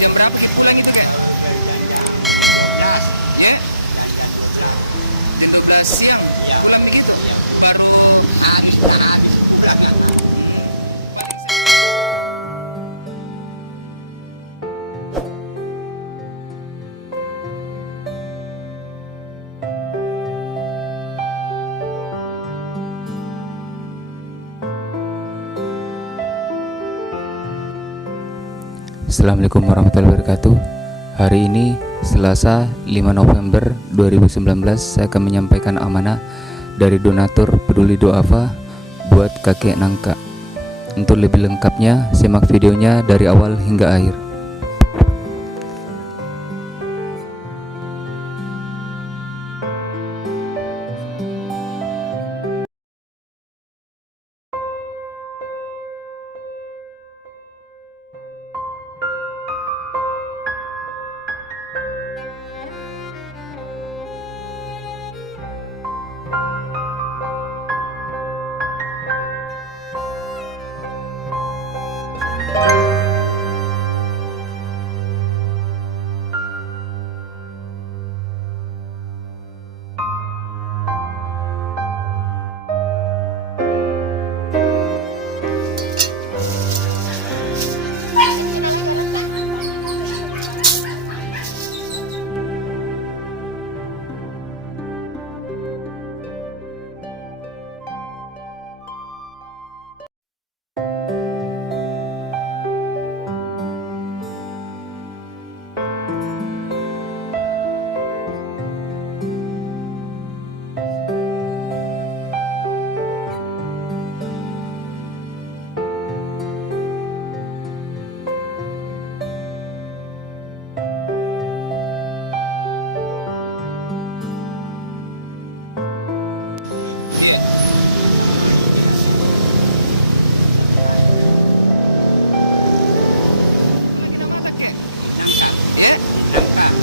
jam berapa kita pulang itu kan? Ya? Jam 12 siang pulang begitu? Baru habis pulang. Assalamualaikum warahmatullahi wabarakatuh. Hari ini Selasa 5 November 2019, saya akan menyampaikan amanah dari donatur Peduli Do'afa buat kakek Nangka. Untuk lebih lengkapnya, simak videonya dari awal hingga akhir.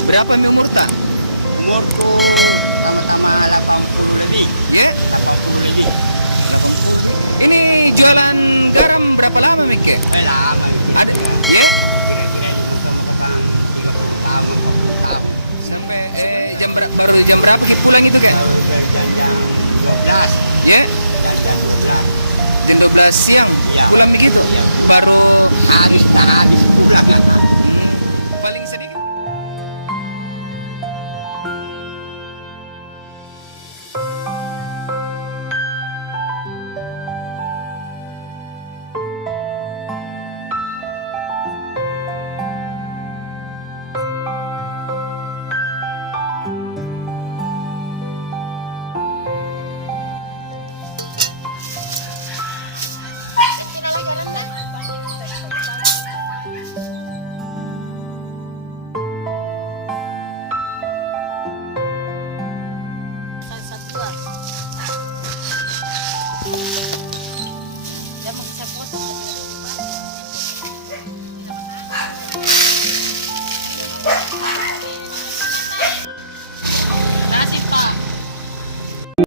Berapa umur tak? Umurku Ya? Ini jualan garam berapa lama Mike? lama. Ada? Ya? Sampai baru jam berapa kita pulang itu kan? Ya? Jam 12 siang pulang begitu? Baru Habis pulang. paling sedikit.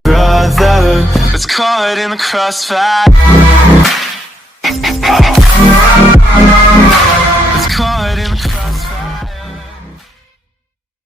Brother was caught in the crossfire.